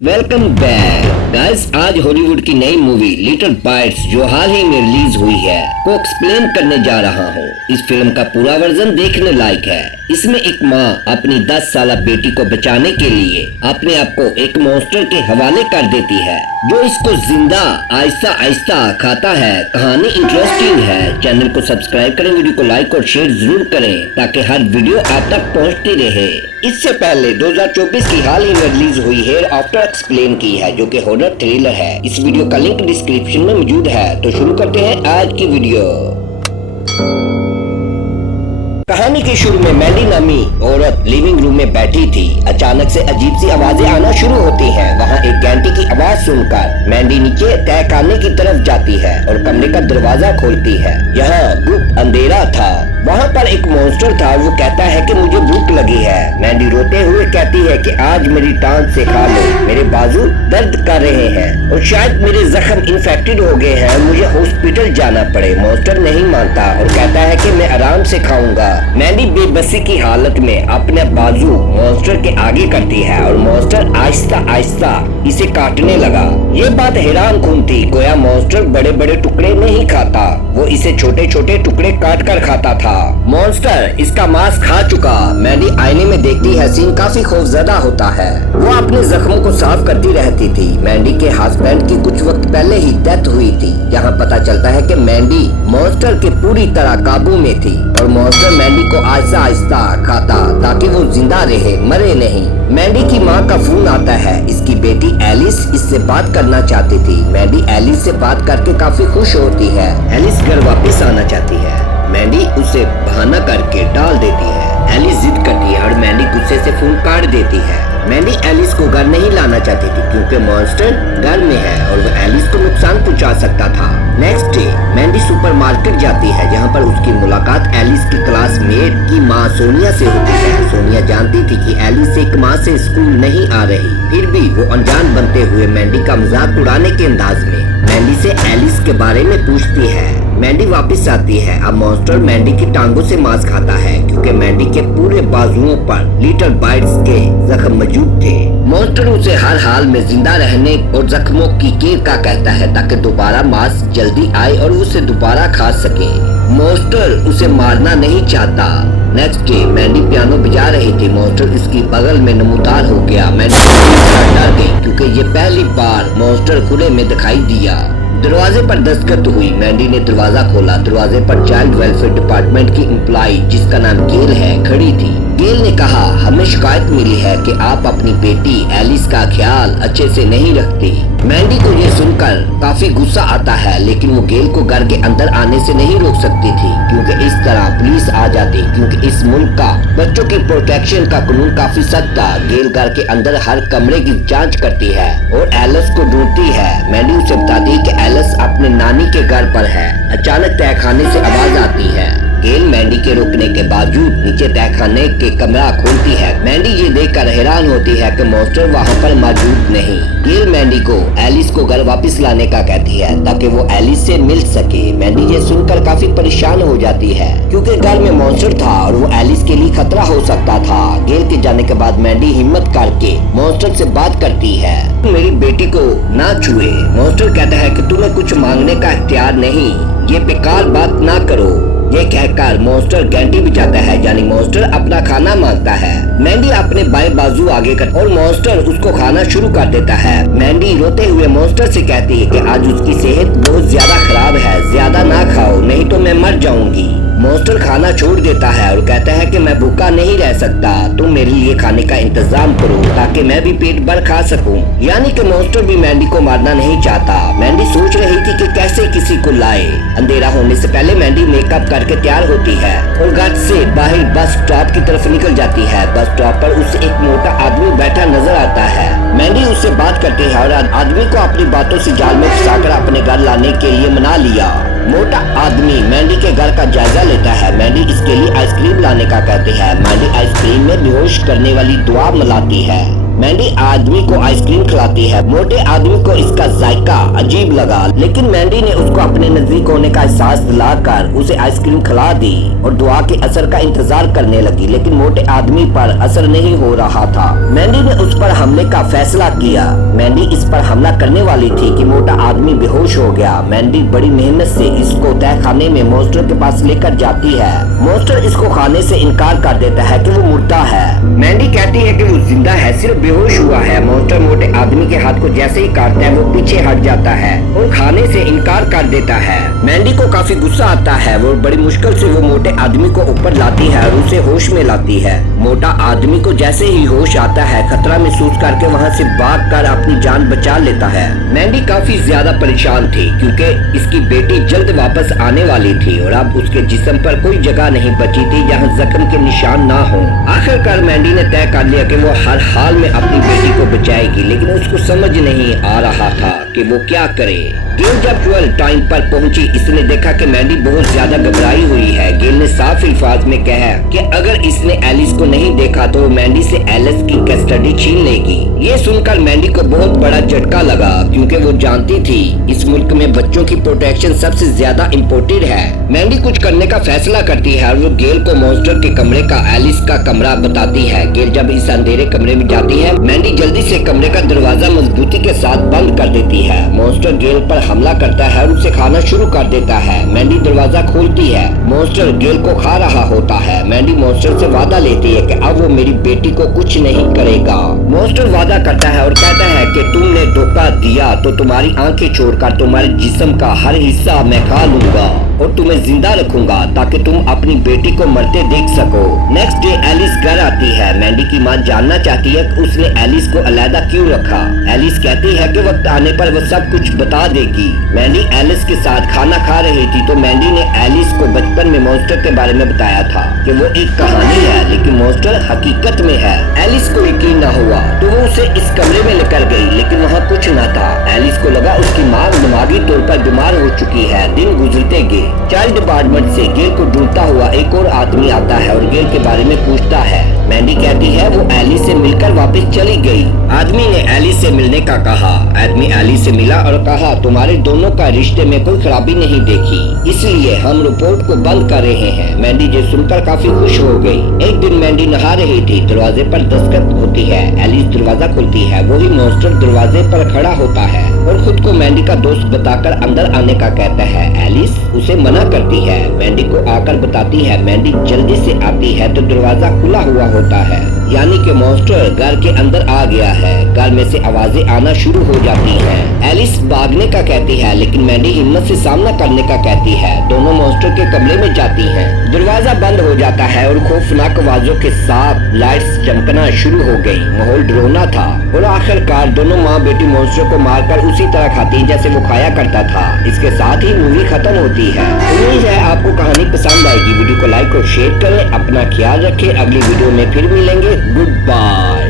Welcome back guys. आज Hollywood की नई मूवी लिटिल बाइट्स जो हाल ही में रिलीज हुई है को एक्सप्लेन करने जा रहा हूँ। इस फिल्म का पूरा वर्जन देखने लायक है। इसमें एक माँ अपनी 10 साल बेटी को बचाने के लिए अपने आप को एक मॉन्स्टर के हवाले कर देती है जो इसको जिंदा आहिस्ता आहिस्ता खाता है। कहानी इंटरेस्टिंग है। चैनल को सब्सक्राइब करें, वीडियो को लाइक और शेयर जरूर करें ताकि हर वीडियो आप तक पहुँचती रहे। इससे पहले 2024 की हाल ही में रिलीज हुई हेयर आफ्टर एक्सप्लेन की है जो कि हॉरर थ्रिलर है। इस वीडियो का लिंक डिस्क्रिप्शन में मौजूद है। तो शुरू करते हैं आज की वीडियो। कहानी के शुरू में मैंडी नामी औरत लिविंग रूम में बैठी थी। अचानक से अजीब सी आवाजें आना शुरू होती हैं। वहाँ एक घंटी की आवाज सुनकर मैंडी नीचे तहखाने की तरफ जाती है और कमरे का दरवाजा खोलती है। यहाँ गुप्त अंधेरा था। वहाँ पर एक मॉन्स्टर था। वो कहता है कि मुझे भूख लगी है। मैंडी रोते हुए कहती है कि आज मेरी टांग से खा लो, मेरे बाजू दर्द कर रहे हैं और शायद मेरे जख्म इन्फेक्टेड हो गए हैं, मुझे हॉस्पिटल जाना पड़े। मॉन्स्टर नहीं मानता और कहता है कि मैं आराम से खाऊंगा। मैंडी बेबसी की हालत में अपने बाजू मॉन्स्टर के आगे करती है और मॉन्स्टर आहिस्ता आहिस्ता इसे काटने लगा। ये बात हैरान कौन थी। गोया मॉन्स्टर बड़े बड़े टुकड़े नहीं खाता, वो इसे छोटे छोटे टुकड़े काट कर खाता था। मॉन्स्टर इसका मांस खा चुका। मैंडी आईने में देखती है। सीन काफी खौफजदा होता है। वो अपने जख्मों को साफ करती रहती थी। मैंडी के हस्बैंड की कुछ वक्त पहले ही डेथ हुई थी। यहाँ पता चलता है कि मैंडी मॉन्स्टर के पूरी तरह काबू में थी और मॉन्स्टर मैंडी को आहिस्ता आहिस्ता खाता ताकि वो जिंदा रहे, मरे नहीं। मैंडी की माँ का फोन आता है। इसकी बेटी एलिस इससे बात करना चाहती थी। मैंडी एलिस से बात करके काफी खुश होती है। एलिस घर वापस आना चाहती है। मैंडी उसे बहाना करके टाल देती है। एलिस जिद करती है और मैंडी गुस्से से फोन काट देती है। मैंडी एलिस को घर नहीं लाना चाहती थी क्योंकि मॉन्स्टर घर में है और वो एलिस को नुकसान पहुंचा सकता था। नेक्स्ट डे मैंडी सुपरमार्केट जाती है जहां पर उसकी मुलाकात एलिस की क्लासमेट की मां सोनिया से होती है। सोनिया जानती थी कि एलिस एक मां से स्कूल नहीं आ रही, फिर भी वो अनजान बनते हुए मैंडी का मजाक उड़ाने के अंदाज में मैंडी से एलिस के बारे में पूछती है। मैंडी वापस आती है। अब मॉन्स्टर मैंडी की टांगों से मांस खाता है क्योंकि मैंडी के पूरे बाजुओं पर लिटिल बाइट्स के जख्म मौजूद थे। मॉन्स्टर उसे हर हाल में जिंदा रहने और जख्मों की केयर का कहता है ताकि दोबारा मांस जल्दी आए और उसे दोबारा खा सके। मॉन्स्टर उसे मारना नहीं चाहता। नेक्स्ट डे मैंडी पियानो बजा रही थी। मॉन्स्टर उसकी बगल में नमूदार हो गया। मैंडी डर गई क्योंकि ये पहली बार मॉन्स्टर खुले में दिखाई दिया। दरवाजे पर दस्तखत हुई। मैंडी ने दरवाजा खोला। दरवाजे पर चाइल्ड वेलफेयर डिपार्टमेंट की एम्प्लॉय जिसका नाम गेल है खड़ी थी। गेल ने कहा, हमें शिकायत मिली है कि आप अपनी बेटी एलिस का ख्याल अच्छे से नहीं रखती। मैंडी को ये सुनकर काफी गुस्सा आता है लेकिन वो गेल को घर के अंदर आने से नहीं रोक सकती थी क्योंकि इस तरह पुलिस आ जाती क्योंकि इस मुल्क का बच्चों की प्रोटेक्शन का कानून काफी सख्त था। गेल घर के अंदर हर कमरे की जांच करती है और एलिस को ढूंढती है। मैंडी उसे बताती कि एलिस अपने नानी के घर पर है। अचानक तहखाने से आवाज आती है। गेल मैंडी के रोकने के बावजूद नीचे तहखाने के कमरा खोलती है। मैंडी ये देखकर हैरान होती है कि मॉन्स्टर वहाँ पर मौजूद नहीं। गेल मैंडी को एलिस को घर वापस लाने का कहती है ताकि वो एलिस से मिल सके। मैंडी ये सुनकर काफी परेशान हो जाती है क्योंकि घर में मॉन्स्टर था और वो एलिस के लिए खतरा हो सकता था। गेल के जाने के बाद मैंडी हिम्मत करके मॉन्स्टर से बात करती है। मेरी बेटी को ना छुए। मॉन्स्टर कहता है कि तुम्हें कुछ मांगने का इख्तियार नहीं, ये बेकार बात ना करो। ये कहकर मॉन्स्टर घंटी बजाता है यानी मॉन्स्टर अपना खाना मांगता है। मैंडी अपने बाएं बाजू आगे कर और मॉन्स्टर उसको खाना शुरू कर देता है। मैंडी रोते हुए मॉन्स्टर से कहती है कि आज उसकी सेहत बहुत ज्यादा खराब है, ज्यादा ना खाओ नहीं तो मैं मर जाऊंगी। मॉन्स्टर खाना छोड़ देता है और कहता है कि मैं भूखा नहीं रह सकता, तुम मेरे लिए खाने का इंतजाम करो ताकि मैं भी पेट भर खा सकूं। यानी कि मॉन्स्टर भी मैंडी को मारना नहीं चाहता। मैंडी सोच रही थी कि कैसे किसी को लाए। अंधेरा होने से पहले मैंडी मेकअप करके तैयार होती है और घर से बाहर बस स्टॉप की तरफ निकल जाती है। बस स्टॉप पर उसे एक मोटा आदमी बैठा नजर आता है। मैंडी उससे बात करती है और आदमी को अपनी बातों से जाल में फंसाकर अपने घर लाने के लिए मना लिया। मोटा आदमी मैंडी के घर का जायजा लेता है। मैंडी इसके लिए आइसक्रीम लाने का कहती है। मैंडी आइसक्रीम में बेहोश करने वाली दुआ मिलाती है। मैंडी आदमी को आइसक्रीम खिलाती है। मोटे आदमी को इसका जायका अजीब लगा, लेकिन मैंडी ने उसको अपने नजदीक होने का एहसास दिलाकर उसे आइसक्रीम खिला दी और दुआ के असर का इंतजार करने लगी, लेकिन मोटे आदमी पर असर नहीं हो रहा था। मैंडी ने उस पर हमले का फैसला किया। मैंडी इस पर हमला करने वाली थी कि मोटा आदमी बेहोश हो गया। मैंडी बड़ी मेहनत से इसको तहखाने में मॉन्स्टर के पास लेकर जाती है। मॉन्स्टर इसको खाने से इनकार कर देता है कि वो मुर्दा है। मैंडी कहती है कि वो जिंदा है, सिर्फ बेहोश हुआ है। मॉन्स्टर मोटे आदमी के हाथ को जैसे ही काटता है वो पीछे हट जाता है और खाने से इनकार कर देता है। मैंडी को काफी गुस्सा आता है। वो बड़ी मुश्किल से वो मोटे आदमी को ऊपर लाती है और उसे होश में लाती है। मोटा आदमी को जैसे ही होश आता है, खतरा महसूस करके वहाँ से भागकर अपनी जान बचा लेता है। मैंडी काफी ज्यादा परेशान थी क्योंकि इसकी बेटी जल्द वापस आने वाली थी और अब उसके जिस्म पर कोई जगह नहीं बची थी जहाँ जख्म के निशान ना हो। आखिरकार मैंडी ने तय कर लिया कि वो हर हाल में अपनी बेटी को बचाएगी, लेकिन उसको समझ नहीं आ रहा था कि वो क्या करे। गेल जब ट्वेल्व टाइम पर पहुंची, इसने देखा कि मैंडी बहुत ज्यादा घबराई हुई है। गेल ने साफ अल्फाज में कहा कि अगर इसने एलिस को नहीं देखा तो वो मैंडी से एलिस की कस्टडी छीन लेगी। ये सुनकर मैंडी को बहुत बड़ा झटका लगा क्योंकि वो जानती थी इस मुल्क में बच्चों की प्रोटेक्शन सबसे ज्यादा इम्पोर्टेंट है। मैंडी कुछ करने का फैसला करती है और वो गेल को मॉन्स्टर के कमरे का एलिस का कमरा बताती है। गेल जब इस अंधेरे कमरे में जाती है, मैंडी जल्दी से कमरे का दरवाजा मजबूती के साथ बंद कर देती है। मॉन्स्टर गेल पर हमला करता है और उसे खाना शुरू कर देता है। मैंडी दरवाजा खोलती है। मॉन्स्टर गेल को खा रहा होता है। मैंडी मॉन्स्टर से वादा लेती है कि अब वो मेरी बेटी को कुछ नहीं करेगा। मॉन्स्टर वादा करता है और कहता है कि तुमने धोखा दिया तो तुम्हारी आंखें छोड़कर तुम्हारे जिस्म का हर हिस्सा मैं खा लूंगा और तुम्हें जिंदा रखूंगा ताकि तुम अपनी बेटी को मरते देख सको। नेक्स्ट डे एलिस घर आती है। मैंडी की माँ जानना चाहती है कि उसने एलिस को अलहदा क्यों रखा। एलिस कहती है कि वक्त आने पर वो सब कुछ बता देगी। मैंडी एलिस के साथ खाना खा रही थी तो मैंडी ने एलिस को बचपन में मॉन्स्टर के बारे में बताया था कि वो एक कहानी है लेकिन मॉन्स्टर हकीकत में है। एलिस को यकीन न हुआ तो वो उसे इस कमरे में लेकर गई, लेकिन वहाँ कुछ न था। एलिस को लगा उसकी माँ दिमागी तौर पर बीमार हो चुकी है। दिन गुजरते गए। चाइल्ड डिपार्टमेंट से गेल को ढूंढता हुआ एक और आदमी आता है और गेल के बारे में पूछता है। मैंडी कहती है वो एलिस से मिलकर वापस चली गई। आदमी ने एलिस से मिलने का कहा। आदमी एलिस से मिला और कहा तुम्हारे दोनों का रिश्ते में कोई खराबी नहीं देखी, इसलिए हम रिपोर्ट को बंद कर रहे हैं। मैंडी ये सुनकर काफी खुश हो गई। एक दिन मैंडी नहा रही थी, दरवाजे पर दस्तक होती है। एलिस दरवाजा खोलती है। वही मॉन्स्टर दरवाजे पर खड़ा होता है और खुद को मैंडी का दोस्त बताकर अंदर आने का कहता है। एलिस उसे मना करती है। मैंडी को आकर बताती है। मैंडी जल्दी से आती है तो दरवाजा खुला हुआ होता है, यानी कि मॉन्स्टर घर के अंदर आ गया है। घर में से आवाजें आना शुरू हो जाती हैं। एलिस भागने का कहती है लेकिन मैंडी हिम्मत से सामना करने का कहती है। दोनों मॉन्स्टर के कमरे में जाती हैं। दरवाजा बंद हो जाता है और खौफनाक आवाजों के साथ लाइट्स चमकना शुरू हो गई। माहौल डरावना था और आखिरकार दोनों माँ बेटी मॉन्स्टर को मारकर उसी तरह खाती जैसे वो खाया करता था। इसके साथ ही मूवी खत्म होती है। उम्मीद है आपको कहानी पसंद आएगी। वीडियो को लाइक और शेयर करें। अपना ख्याल रखें। अगली वीडियो में फिर मिलेंगे। Good bye.